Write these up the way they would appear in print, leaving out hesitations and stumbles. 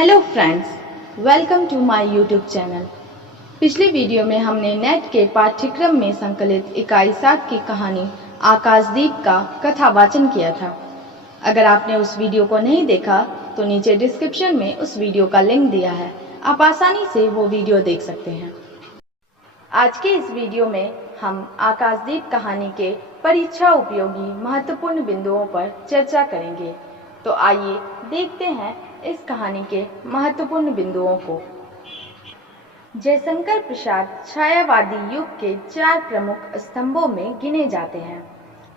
Hello friends, welcome to my YouTube channel. पिछले video में हमने नेट के पाठ्यक्रम में संकलित इकाई 7 की कहानी आकाशदीप का कथावाचन किया था। अगर आपने उस वीडियो को नहीं देखा तो नीचे डिस्क्रिप्शन में उस वीडियो का लिंक दिया है, आप आसानी से वो वीडियो देख सकते हैं। आज के इस वीडियो में हम आकाशदीप कहानी के परीक्षा उपयोगी महत्वपूर्ण बिंदुओं पर चर्चा करेंगे। तो आइए देखते हैं इस कहानी के महत्वपूर्ण बिंदुओं को। जयशंकर प्रसाद छायावादी युग के 4 प्रमुख स्तंभों में गिने जाते हैं।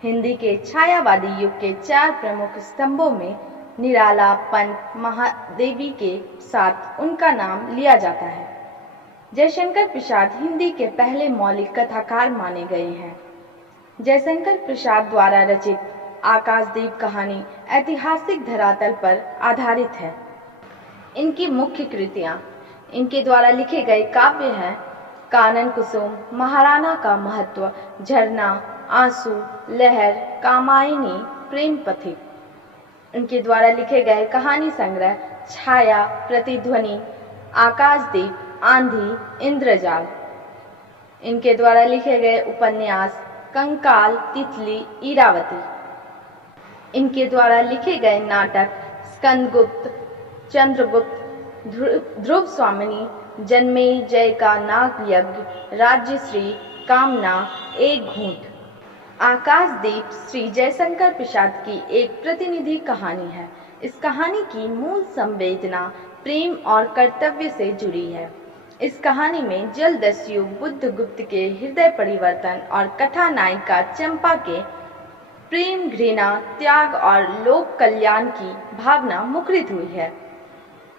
हिंदी के छायावादी युग के 4 प्रमुख स्तंभों में निराला, पंत, महादेवी के साथ उनका नाम लिया जाता है। जयशंकर प्रसाद हिंदी के पहले मौलिक कथाकार माने गए हैं। जयशंकर प्रसाद द्वारा रचित आकाशदीप कहानी ऐतिहासिक धरातल पर आधारित है। इनकी मुख्य कृतियां इनके द्वारा लिखे गए काव्य हैं कानन कुसुम, महाराणा का महत्व, झरना, आंसू, लहर, कामायनी, प्रेम पथिक। इनके द्वारा लिखे गए कहानी संग्रह छाया, प्रतिध्वनि, आकाशदीप, आंधी, इंद्रजाल। इनके द्वारा लिखे गए उपन्यास कंकाल, तितली, इरावती। इनके द्वारा लिखे गए नाटक स्कंदगुप्त, चंद्रगुप्त, ध्रुव स्वामिनी, जन्मेजय का नाग यज्ञ, राज्यश्री, कामना, एक घूंट। आकाशदीप श्री जयशंकर प्रसाद की एक प्रतिनिधि कहानी है। इस कहानी की मूल संवेदना प्रेम और कर्तव्य से जुड़ी है। इस कहानी में जलदस्यु बुद्धगुप्त के हृदय परिवर्तन और कथा नायिका चंपा के प्रेम, घृणा, त्याग और लोक कल्याण की भावना मुखरित हुई है।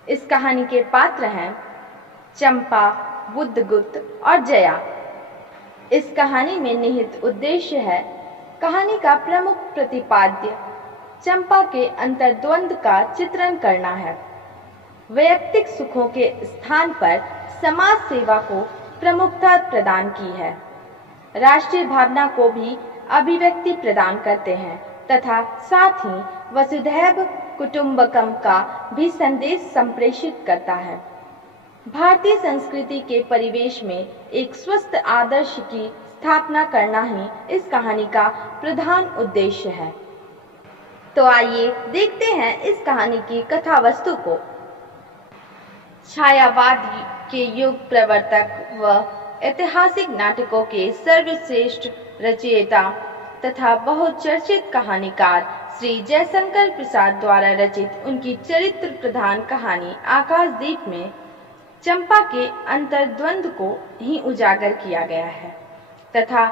इस कहानी के पात्र हैं चंपा, बुद्धगुप्त और जया। इस कहानी में निहित उद्देश्य है कहानी का प्रमुख प्रतिपाद्य चंपा के अंतर्द्वंद का चित्रण करना है। वैयक्तिक सुखों के स्थान पर समाज सेवा को प्रमुखता प्रदान की है। राष्ट्रीय भावना को भी अभिव्यक्ति प्रदान करते हैं तथा साथ ही वसुधैव कुटुंबकम का भी संदेश संप्रेषित करता है। भारतीय संस्कृति के परिवेश में एक स्वस्थ आदर्श की स्थापना करना ही इस कहानी का प्रधान उद्देश्य है। तो आइए देखते हैं इस कहानी की कथा वस्तु को। छायावाद के युग प्रवर्तक व ऐतिहासिक नाटकों के सर्वश्रेष्ठ रचयिता तथा बहुचर्चित कहानीकार श्री जयशंकर प्रसाद द्वारा रचित उनकी चरित्र प्रधान कहानी आकाशदीप में चंपा के अंतर्द्वंद को ही उजागर किया गया है तथा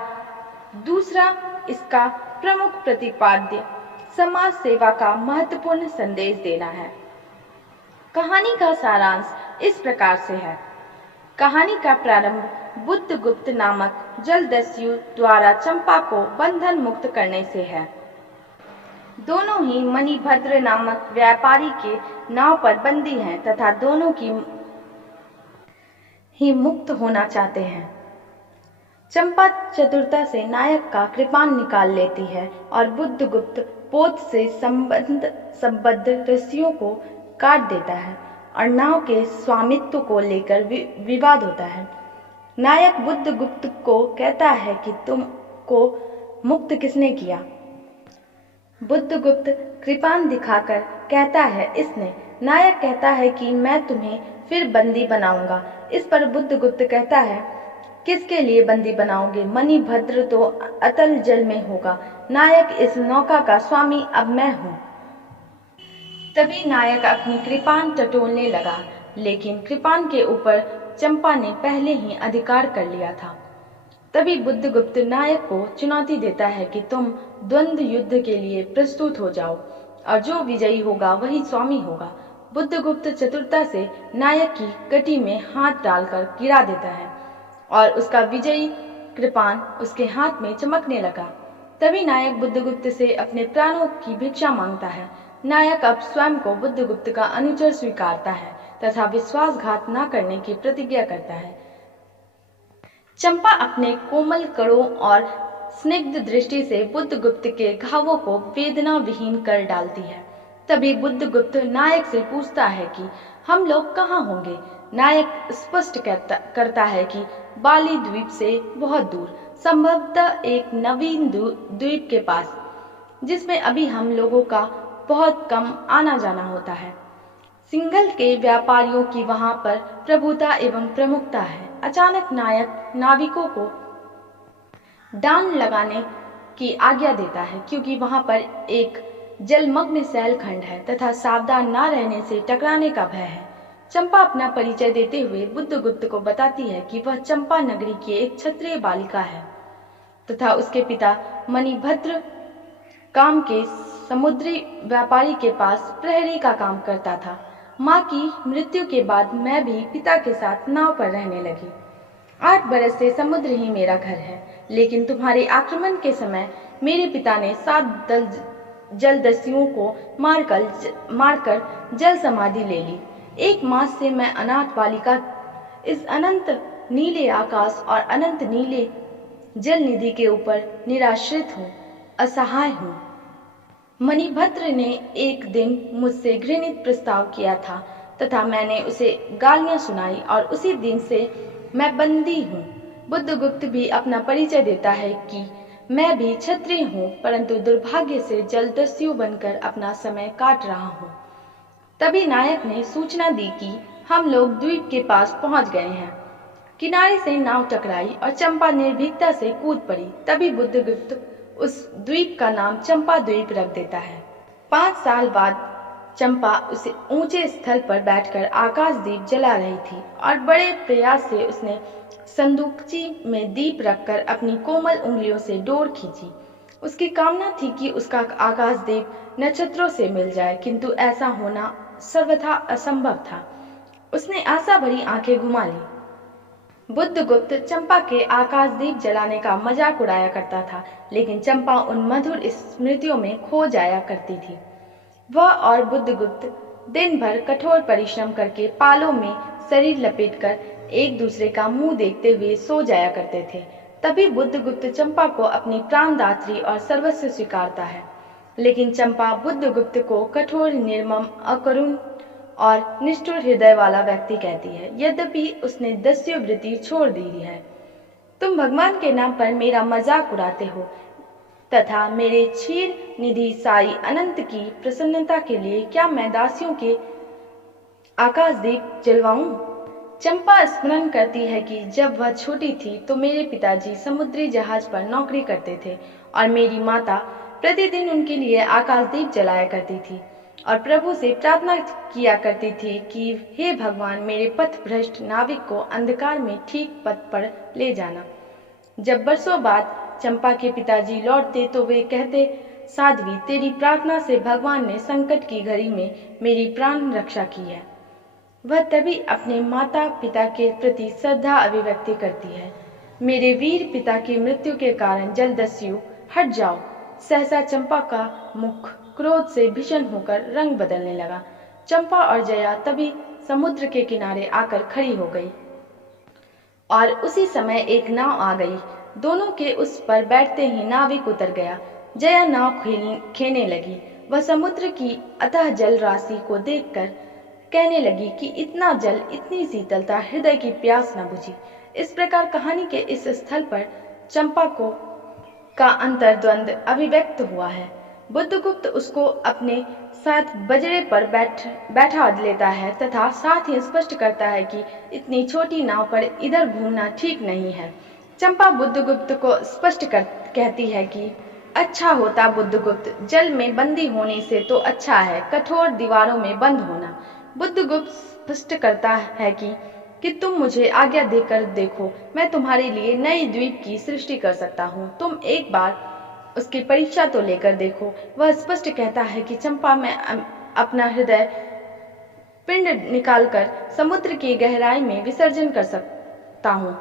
दूसरा इसका प्रमुख प्रतिपाद्य समाज सेवा का महत्वपूर्ण संदेश देना है। कहानी का सारांश इस प्रकार से है। कहानी का प्रारंभ बुद्धगुप्त नामक जलदस्यु द्वारा चंपा को बंधन मुक्त करने से है। दोनों ही मणिभद्र नामक व्यापारी के नाव पर बंदी हैं तथा दोनों की ही मुक्त होना चाहते हैं। चंपा चतुरता से नायक का कृपाण निकाल लेती है और बुद्धगुप्त पोत से संबद्ध रस्सियों को काट देता है और नाव के स्वामित्व को लेकर विवाद होता है। नायक बुद्धगुप्त को कहता है कि तुमको मुक्त किसने किया। बुद्धगुप्त कृपाण दिखाकर कहता है इसने। नायक कहता है कि मैं तुम्हें फिर बंदी बनाऊंगा। इस पर बुद्धगुप्त कहता है किसके लिए बंदी बनाओगे, मणिभद्र तो अतल जल में होगा। नायक इस नौका का स्वामी अब मैं हूँ। तभी नायक अपनी कृपाण टटोलने लगा, लेकिन कृपाण के ऊपर चंपा ने पहले ही अधिकार कर लिया था। तभी बुद्धगुप्त नायक को चुनौती देता है कि तुम द्वंद्व युद्ध के लिए प्रस्तुत हो जाओ और जो विजयी होगा वही स्वामी होगा। बुद्धगुप्त चतुरता से नायक की कटी में हाथ डालकर गिरा देता है और उसका विजयी कृपाण उसके हाथ में चमकने लगा। तभी नायक बुद्धगुप्त से अपने प्राणों की भिक्षा मांगता है। नायक अब स्वयं को बुद्धगुप्त का अनुचर स्वीकारता है तथा विश्वासघात न करने की प्रतिज्ञा करता है। चंपा अपने कोमल कड़ों और स्निग्ध दृष्टि से बुद्धगुप्त के घावों को वेदना विहीन कर डालती है। तभी बुद्धगुप्त नायक से पूछता है कि हम लोग कहाँ होंगे। नायक स्पष्ट करता है कि बाली द्वीप से बहुत दूर, संभवतः एक नवीन द्वीप के पास, जिसमें अभी हम लोगों का बहुत कम आना जाना होता है। सिंघल के व्यापारियों की वहां पर प्रभुता एवं प्रमुखता है। अचानक नायक नाविकों को डान लगाने की आज्ञा देता है, क्योंकि वहां पर एक जलमग्न सैलखंड है तथा सावधान न रहने से टकराने का भय है। चंपा अपना परिचय देते हुए बुद्धगुप्त को बताती है कि वह चंपा नगरी की एक क्षत्रिय बालिका है तथा उसके पिता मणिभद्र काम के समुद्री व्यापारी के पास प्रहरी का काम करता था। माँ की मृत्यु के बाद मैं भी पिता के साथ नाव पर रहने लगी। 8 बरस से समुद्र ही मेरा घर है, लेकिन तुम्हारे आक्रमण के समय मेरे पिता ने 7 जलदस्युओं को मारकर जल समाधि ले ली। 1 मास से मैं अनाथ बालिका इस अनंत नीले आकाश और अनंत नीले जल निधि के ऊपर निराश्रित हूँ, असहाय हूँ। मणिभद्र ने एक दिन मुझसे घृणित प्रस्ताव किया था तथा मैंने उसे गालियां सुनाई और उसी दिन से मैं बंदी हूँ। बुद्धगुप्त भी अपना परिचय देता है कि मैं भी क्षत्रिय हूँ, परंतु दुर्भाग्य से जलदस्यु बनकर अपना समय काट रहा हूँ। तभी नायक ने सूचना दी कि हम लोग द्वीप के पास पहुंच गए हैं। किनारे से नाव टकराई और चंपा निर्भीकता से कूद पड़ी। तभी बुद्धगुप्त उस द्वीप का नाम चंपा द्वीप रख देता है। 5 साल बाद चंपा उसे ऊंचे स्थल पर बैठकर आकाश दीप जला रही थी और बड़े प्रयास से उसने संदूकची में दीप रखकर अपनी कोमल उंगलियों से डोर खींची। उसकी कामना थी कि उसका आकाश दीप नक्षत्रों से मिल जाए, किंतु ऐसा होना सर्वथा असंभव था। उसने आशा भरी आंखें घुमा ली। बुद्धगुप्त चंपा के आकाशदीप जलाने का मजाक उड़ाया करता था, लेकिन चंपा उन मधुर स्मृतियों में खो जाया करती थी। वह और बुद्धगुप्त दिन भर कठोर परिश्रम करके पालों में शरीर लपेटकर एक दूसरे का मुंह देखते हुए सो जाया करते थे। तभी बुद्धगुप्त चंपा को अपनी प्राणदात्री और सर्वस्व स्वीकारता है, लेकिन चंपा बुद्धगुप्त को कठोर, निर्मम, अकरुण और निष्ठुर हृदय वाला व्यक्ति कहती है। यद्यपि उसने दस्यु वृत्ति छोड़ दी है। तुम भगवान के नाम पर मेरा मजाक उड़ाते हो तथा मेरे क्षीर निधि साई अनंत की प्रसन्नता के लिए क्या मैं दासियों के आकाशदीप जलवाऊं? चंपा स्मरण करती है कि जब वह छोटी थी तो मेरे पिताजी समुद्री जहाज पर नौकरी करते थे और मेरी माता प्रतिदिन उनके लिए आकाशदीप जलाया करती थी और प्रभु से प्रार्थना किया करती थी कि हे भगवान, मेरे पथ भ्रष्ट नाविक को अंधकार में ठीक पथ पर ले जाना। जब बरसों बाद चंपा के पिताजी लौटते तो वे कहते, साध्वी, तेरी प्रार्थना से भगवान ने संकट की घड़ी में मेरी प्राण रक्षा की है। वह तभी अपने माता पिता के प्रति श्रद्धा अभिव्यक्ति करती है। मेरे वीर पिता की मृत्यु के कारण जलदस्यु, हट जाओ। सहसा चंपा का मुख क्रोध से भीषण होकर रंग बदलने लगा। चंपा और जया तभी समुद्र के किनारे आकर खड़ी हो गई और उसी समय एक नाव आ गई। दोनों के उस पर बैठते ही नाविक उतर गया। जया नाव खेने लगी। वह समुद्र की अथाह जल राशि को देखकर कहने लगी कि इतना जल, इतनी शीतलता, हृदय की प्यास न बुझी। इस प्रकार कहानी के इस स्थल पर चंपा का अंतर्द्वंद अभिव्यक्त हुआ है। बुद्धगुप्त उसको अपने साथ बजरे पर बैठा लेता है तथा साथ ही स्पष्ट करता है कि इतनी छोटी नाव पर इधर घूमना ठीक नहीं है। चंपा बुद्धगुप्त को स्पष्ट कहती है कि अच्छा होता बुद्धगुप्त, जल में बंदी होने से तो अच्छा है कठोर दीवारों में बंद होना। बुद्धगुप्त स्पष्ट करता है कि तुम मुझे आज्ञा देकर देखो, मैं तुम्हारे लिए नई द्वीप की सृष्टि कर सकता हूँ। तुम एक बार उसकी परीक्षा तो लेकर देखो। वह स्पष्ट कहता है कि चंपा, मैं अपना हृदय पिंड निकालकर समुद्र की गहराई में विसर्जन कर सकता हूँ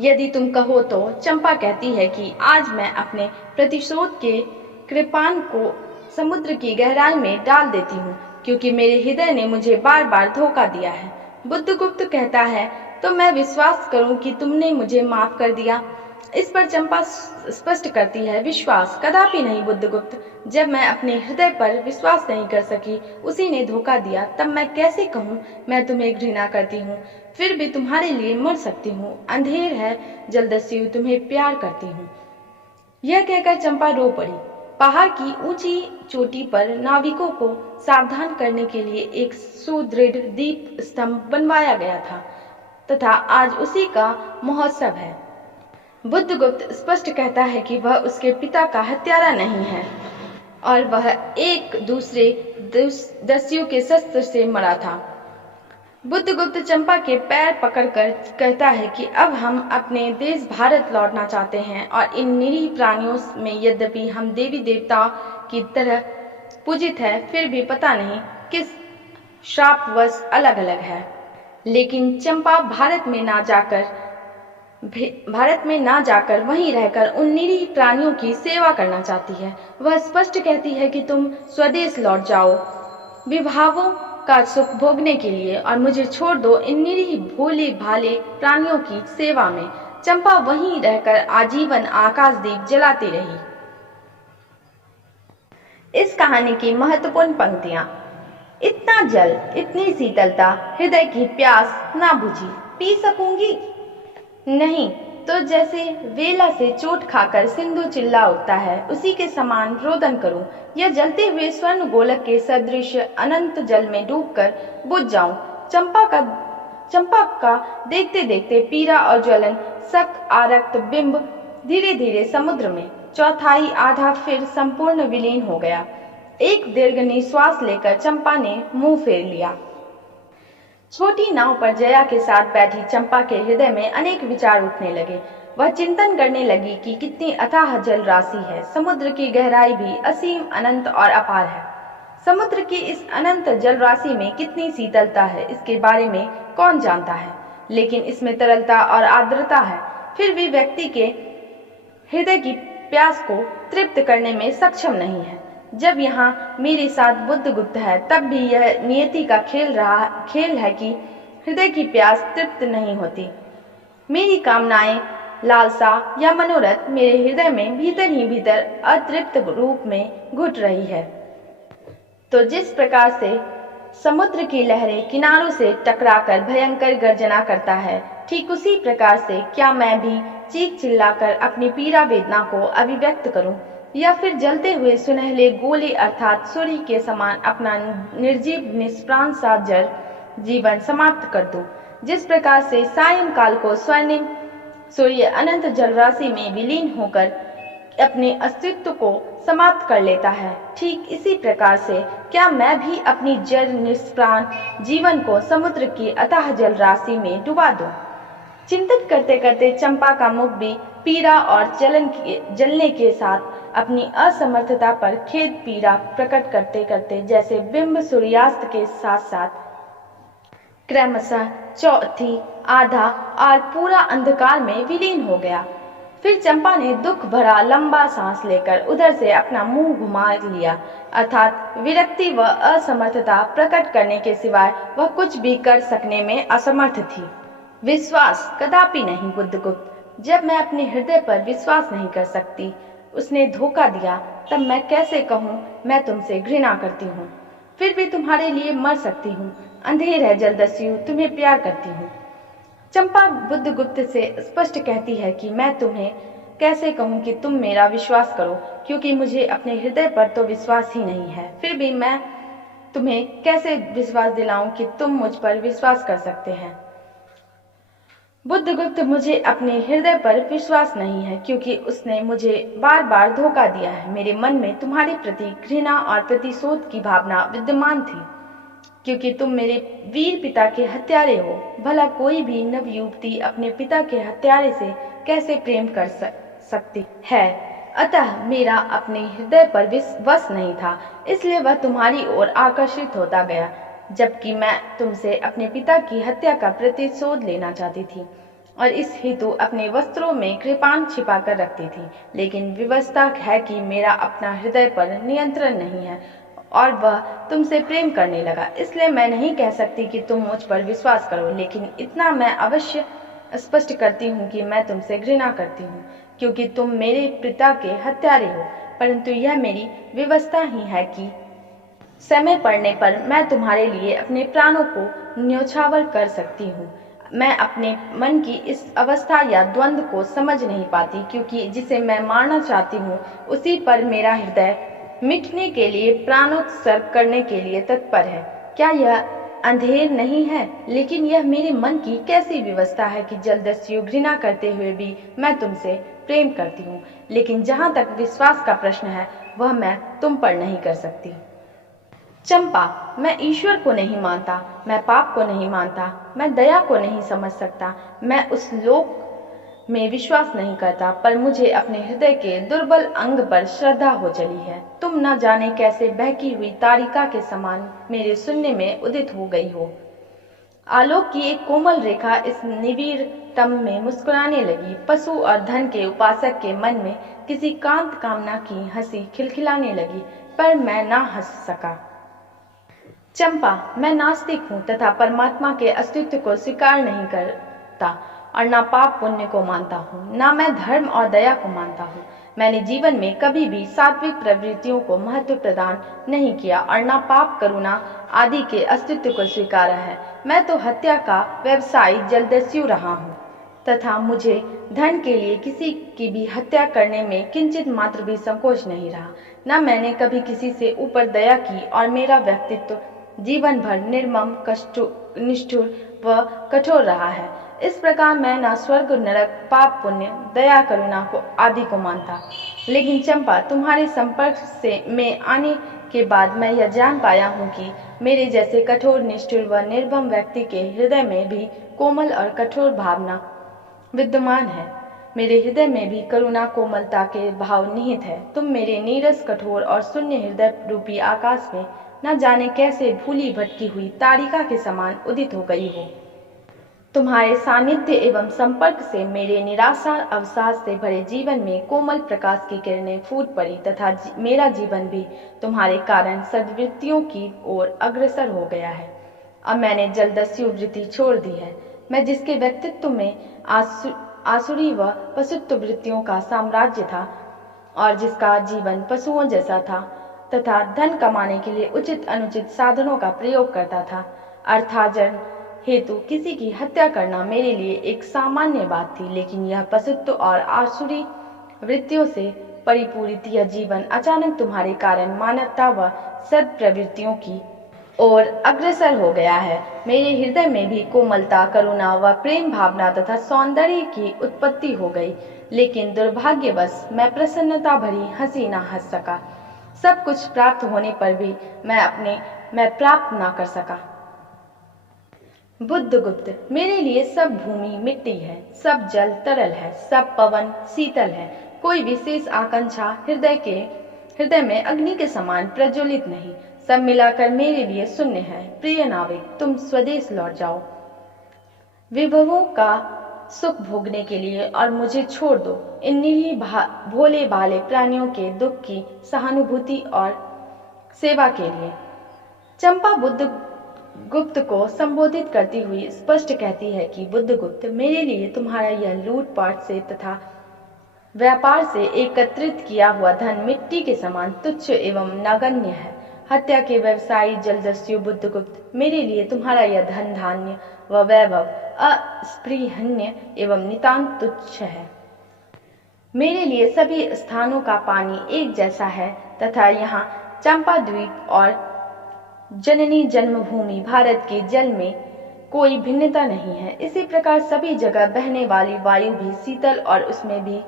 यदि तुम कहो तो। चंपा कहती है कि आज मैं अपने प्रतिशोध के कृपाण को समुद्र की गहराई में डाल देती हूँ, क्योंकि मेरे हृदय ने मुझे बार बार धोखा दिया है। बुद्धगुप्त कहता है, तो मैं विश्वास करूं कि तुमने मुझे माफ कर दिया। इस पर चंपा स्पष्ट करती है, विश्वास कदापि नहीं बुद्धगुप्त। जब मैं अपने हृदय पर विश्वास नहीं कर सकी, उसी ने धोखा दिया, तब मैं कैसे कहूँ मैं तुम्हें घृणा करती हूँ। फिर भी तुम्हारे लिए मर सकती हूँ। अंधेर है जलदस्यु, तुम्हें प्यार करती हूँ। यह कहकर चंपा रो पड़ी। पहाड़ की ऊंची चोटी पर नाविकों को सावधान करने के लिए एक सुदृढ़ दीप स्तंभ बनवाया गया था तथा आज उसी का महोत्सव है। बुद्धगुप्त स्पष्ट कहता है कि वह उसके पिता का हत्यारा नहीं है और वह एक दूसरे दस्युओं के शस्त्र से मरा था। बुद्धगुप्त चंपा के पैर पकड़कर कहता है कि अब हम अपने देश भारत लौटना चाहते हैं और इन निरीह प्राणियों में यद्यपि हम देवी देवताओं की तरह पूजित है, फिर भी पता नहीं किस श्रापवश अलग अलग है। लेकिन चंपा भारत में ना जाकर वहीं रहकर उन निरीह प्राणियों की सेवा करना चाहती है। वह स्पष्ट कहती है कि तुम स्वदेश लौट जाओ विभावों का सुख भोगने के लिए और मुझे छोड़ दो इन निरीह भोले भाले प्राणियों की सेवा में। चंपा वहीं रहकर आजीवन आकाशदीप जलाती रही। इस कहानी की महत्वपूर्ण पंक्तियां। इतना जल, इतनी शीतलता, हृदय की प्यास ना बुझी, पी सकूंगी नहीं तो जैसे वेला से चोट खाकर सिंधु चिल्ला उठता है, उसी के समान रोदन करूं या जलते हुए स्वर्ण गोलक के सदृश अनंत जल में डूबकर बुझ जाऊं। चंपा का देखते देखते पीड़ा और ज्वलन सक आरक्त बिंब धीरे धीरे समुद्र में चौथाई आधा फिर संपूर्ण विलीन हो गया। एक दीर्घ निश्वास लेकर चंपा ने मुंह फेर लिया। छोटी नाव पर जया के साथ बैठी चंपा के हृदय में अनेक विचार उठने लगे। वह चिंतन करने लगी कि कितनी अथाह जल राशि है। समुद्र की गहराई भी असीम, अनंत और अपार है। समुद्र की इस अनंत जल राशि में कितनी शीतलता है, इसके बारे में कौन जानता है। लेकिन इसमें तरलता और आर्द्रता है, फिर भी व्यक्ति के हृदय की प्यास को तृप्त करने में सक्षम नहीं है। जब यहाँ मेरे साथ बुद्धगुप्त है, तब भी यह नियति का खेल है कि हृदय की प्यास तृप्त नहीं होती। मेरी कामनाएं, लालसा या मनोरथ मेरे हृदय में भीतर ही भीतर अतृप्त रूप में घुट रही है। तो जिस प्रकार से समुद्र की लहरें किनारों से टकराकर भयंकर गर्जना करता है, ठीक उसी प्रकार से क्या मैं भी चीख चिल्लाकर अपनी पीड़ा वेदना को अभिव्यक्त करूं या फिर जलते हुए सुनहले गोले अर्थात सूर्य के समान अपना निर्जीव निष्प्राण सा जड़ जीवन समाप्त कर दूं। जिस प्रकार से सायंकाल को स्वर्णिम सूर्य अनंत जलराशि में विलीन होकर अपने अस्तित्व को समाप्त कर लेता है, ठीक इसी प्रकार से क्या मैं भी अपनी जड़ निष्प्राण जीवन को समुद्र की अथाह जल राशि में डुबा दूं। चिंतित करते करते चंपा का मुख भी पीड़ा और जलने के साथ अपनी असमर्थता पर खेद पीड़ा प्रकट करते करते जैसे बिंब सूर्यास्त के साथ साथ क्रमशः चौथी, आधा और पूरा अंधकार में विलीन हो गया। फिर चंपा ने दुख भरा लंबा सांस लेकर उधर से अपना मुंह घुमा लिया, अर्थात विरक्ति व असमर्थता प्रकट करने के सिवाय वह कुछ भी कर सकने में असमर्थ थी। विश्वास कदापि नहीं बुद्धगुप्त। जब मैं अपने हृदय पर विश्वास नहीं कर सकती, उसने धोखा दिया, तब मैं कैसे कहूँ मैं तुमसे घृणा करती हूँ। फिर भी तुम्हारे लिए मर सकती हूँ। अंधेर है जलदस्यु, तुम्हें प्यार करती हूँ। चंपा बुद्धगुप्त से स्पष्ट कहती है कि मैं तुम्हें कैसे कहूँ कि तुम मेरा विश्वास करो, क्योंकि मुझे अपने हृदय पर तो विश्वास ही नहीं है। फिर भी मैं तुम्हें कैसे विश्वास दिलाऊं कि तुम मुझ पर विश्वास कर सकते हैं। बुद्धगुप्त, मुझे अपने हृदय पर विश्वास नहीं है, क्योंकि उसने मुझे बार बार धोखा दिया है। मेरे मन में तुम्हारे प्रति घृणा और प्रतिशोध की भावना विद्यमान थी, क्योंकि तुम मेरे वीर पिता के हत्यारे हो। भला कोई भी नव युवती अपने पिता के हत्यारे से कैसे प्रेम कर सकती है। अतः मेरा अपने हृदय पर वश नहीं था, इसलिए वह तुम्हारी ओर आकर्षित होता गया, जबकि मैं तुमसे अपने पिता की हत्या का प्रतिशोध लेना चाहती थी और इस हेतु अपने वस्त्रों में कृपाण छिपा कर रखती थी। लेकिन विवशता है कि मेरा अपना हृदय पर नियंत्रण नहीं है और वह तुमसे प्रेम करने लगा। इसलिए मैं नहीं कह सकती कि तुम मुझ पर विश्वास करो, लेकिन इतना मैं अवश्य स्पष्ट करती हूँ कि मैं तुमसे घृणा करती हूँ। क्योंकि तुम मेरे पिता के हत्यारे हो, परंतु यह मेरी व्यवस्था ही है कि समय पड़ने पर मैं तुम्हारे लिए अपने प्राणों को न्योछावर कर सकती हूँ। मैं अपने मन की इस अवस्था या द्वंद्व को समझ नहीं पाती, क्योंकि जिसे मैं मारना चाहती हूँ उसी पर मेरा हृदय मिटने के लिए प्राणोत्सर्ग करने के लिए तत्पर है। क्या यह अंधेर नहीं है? लेकिन यह मेरे मन की कैसी व्यवस्था है कि जलदस्यु घृणा करते हुए भी मैं तुमसे प्रेम करती हूँ, लेकिन जहाँ तक विश्वास का प्रश्न है वह मैं तुम पर नहीं कर सकती। चंपा, मैं ईश्वर को नहीं मानता, मैं पाप को नहीं मानता, मैं दया को नहीं समझ सकता, मैं उस लोक में विश्वास नहीं करता, पर मुझे अपने हृदय के दुर्बल अंग पर श्रद्धा हो चली है। तुम न जाने कैसे बहकी हुई तारिका के समान मेरे शून्य में उदित हो गई हो। आलोक की एक कोमल रेखा इस निविड़ तम में मुस्कुराने लगी। पशु और धन के उपासक के मन में किसी कांत कामना की हंसी खिलखिलाने लगी, पर मैं ना हंस सका। चंपा, मैं नास्तिक हूँ तथा परमात्मा के अस्तित्व को स्वीकार नहीं करता और ना पाप पुण्य को मानता हूँ, ना मैं धर्म और दया को मानता हूँ। मैंने जीवन में कभी भी सात्विक प्रवृत्तियों को महत्व प्रदान नहीं किया और ना पाप करुणा आदि के अस्तित्व को स्वीकारा है। मैं तो हत्या का व्यवसायी जलदस्यु रहा हूँ तथा मुझे धन के लिए किसी की भी हत्या करने में किंचित मात्र भी संकोच नहीं रहा। न मैंने कभी किसी से ऊपर दया की और मेरा व्यक्तित्व जीवन भर निर्मम, निष्ठुर व कठोर रहा है। इस प्रकार मैं न स्वर्ग नरक, पाप पुण्य, दया करुणा को आदि को मानता। लेकिन चंपा, तुम्हारे संपर्क से में आने के बाद मैं यह जान पाया हूँ कि मेरे जैसे कठोर, निष्ठुर व निर्मम व्यक्ति के हृदय में भी कोमल और कठोर भावना विद्यमान है। मेरे हृदय में भी करुणा कोमलता के भाव निहित है। तुम मेरे नीरस, कठोर और शून्य हृदय रूपी आकाश में न जाने कैसे भूली भटकी हुई तारिका के समान उदित हो गई हो। तुम्हारे सानिध्य एवं संपर्क से मेरे निराशा अवसाद से भरे जीवन में कोमल प्रकाश की किरणें फूट पड़ी तथा मेरा जीवन भी तुम्हारे कारण सद्वृत्तियों की ओर अग्रसर हो गया है। अब मैंने जलदस्यु वृत्ति छोड़ दी है। मैं जिसके व्यक्तित्व में आसुरी व पशुत्व वृत्तियों का साम्राज्य था और जिसका जीवन पशुओं जैसा था तथा धन कमाने के लिए उचित अनुचित साधनों का प्रयोग करता था, अर्थार्जन हेतु किसी की हत्या करना मेरे लिए एक सामान्य बात थी। लेकिन यह पशुत्व और आसुरी वृत्तियों से परिपूरित यह जीवन अचानक तुम्हारे कारण मानवता व सद्प्रवृत्तियों की और अग्रसर हो गया है। मेरे हृदय में भी कोमलता, करुणा व प्रेम भावना तथा सौंदर्य की उत्पत्ति हो गई, लेकिन दुर्भाग्यवश मैं प्रसन्नता भरी हंसी न हंस सका। सब कुछ प्राप्त होने पर भी मैं प्राप्त न कर सका। बुद्धगुप्त, मेरे लिए सब भूमि मिट्टी है, सब जल तरल है, सब पवन शीतल है। कोई विशेष आकांक्षा हृदय में अग्नि के समान प्रज्वलित नहीं। सब मिलाकर मेरे लिए शून्य है। प्रिय नाविक, तुम स्वदेश लौट जाओ विभवों का सुख भोगने के लिए और मुझे छोड़ दो इन निरीह भोले भाले प्राणियों के दुख की सहानुभूति और सेवा के लिए। चंपा बुद्धगुप्त को संबोधित करती हुई स्पष्ट कहती है कि बुद्धगुप्त, मेरे लिए तुम्हारा यह लूटपाट से तथा व्यापार से एकत्रित किया हुआ धन मिट्टी के समान तुच्छ एवं नगण्य है। हत्या के व्यवसायी जलदस्यु बुद्धगुप्त, मेरे लिए तुम्हारा यह धन धान्य व वैभव अस्पृहण्य एवं नितांत तुच्छ है। मेरे लिए सभी स्थानों का पानी एक जैसा है तथा यहाँ चंपा द्वीप और जननी जन्मभूमि भारत के जल में कोई भिन्नता नहीं है। इसी प्रकार सभी जगह बहने वाली वायु भी शीतल और उसमें भी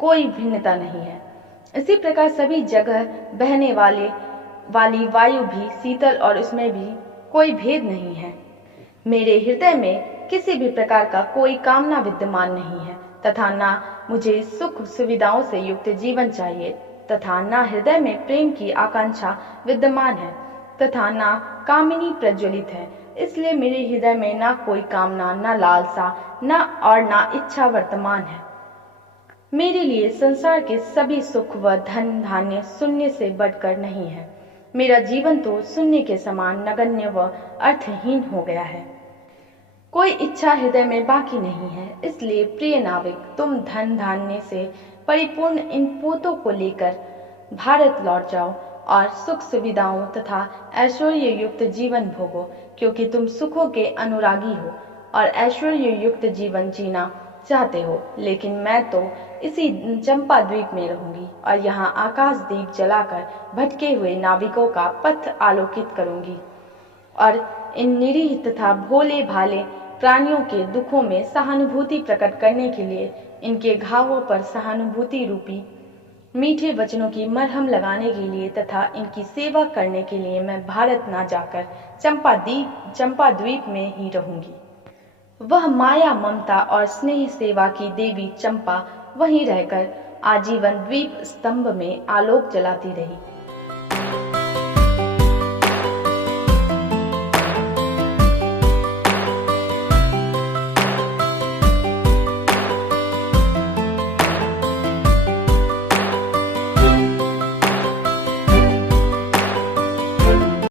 कोई भिन्नता नहीं है। इसी प्रकार सभी जगह बहने वाली वायु भी शीतल और उसमें भी कोई भेद नहीं है। मेरे हृदय में किसी भी प्रकार का कोई कामना विद्यमान नहीं है तथा ना मुझे सुख सुविधाओं से युक्त जीवन चाहिए तथा ना हृदय में प्रेम की आकांक्षा विद्यमान है तथा ना कामिनी प्रज्वलित है। इसलिए मेरे हृदय में ना कोई कामना, ना लालसा, ना और ना इच्छा वर्तमान है। मेरे लिए संसार के सभी सुख व धन धान्य शून्य से बढ़कर नहीं है। मेरा जीवन तो शून्य के समान नगण्य व अर्थहीन हो गया है। कोई इच्छा हृदय में बाकी नहीं है। इसलिए प्रिय नाविक, तुम धन धान्य से परिपूर्ण इन पोतों को लेकर भारत लौट जाओ और सुख सुविधाओं तथा ऐश्वर्य युक्त जीवन भोगो, क्योंकि तुम सुखों के अनुरागी हो और ऐश्वर्य युक्त जीवन जीना चाहते हो। लेकिन मैं तो इसी चंपा द्वीप में रहूंगी और यहाँ आकाश दीप जलाकर भटके हुए नाविकों का पथ आलोकित करूंगी और इन निरीह तथा भोले भाले प्राणियों के दुखों में सहानुभूति प्रकट करने के लिए इनके घावों पर सहानुभूति रूपी मीठे वचनों की मरहम लगाने के लिए तथा इनकी सेवा करने के लिए मैं भारत ना जाकर चंपा द्वीप में ही रहूंगी। वह माया ममता और स्नेह सेवा की देवी चंपा वहीं रहकर आजीवन द्वीप स्तंभ में आलोक जलाती रही।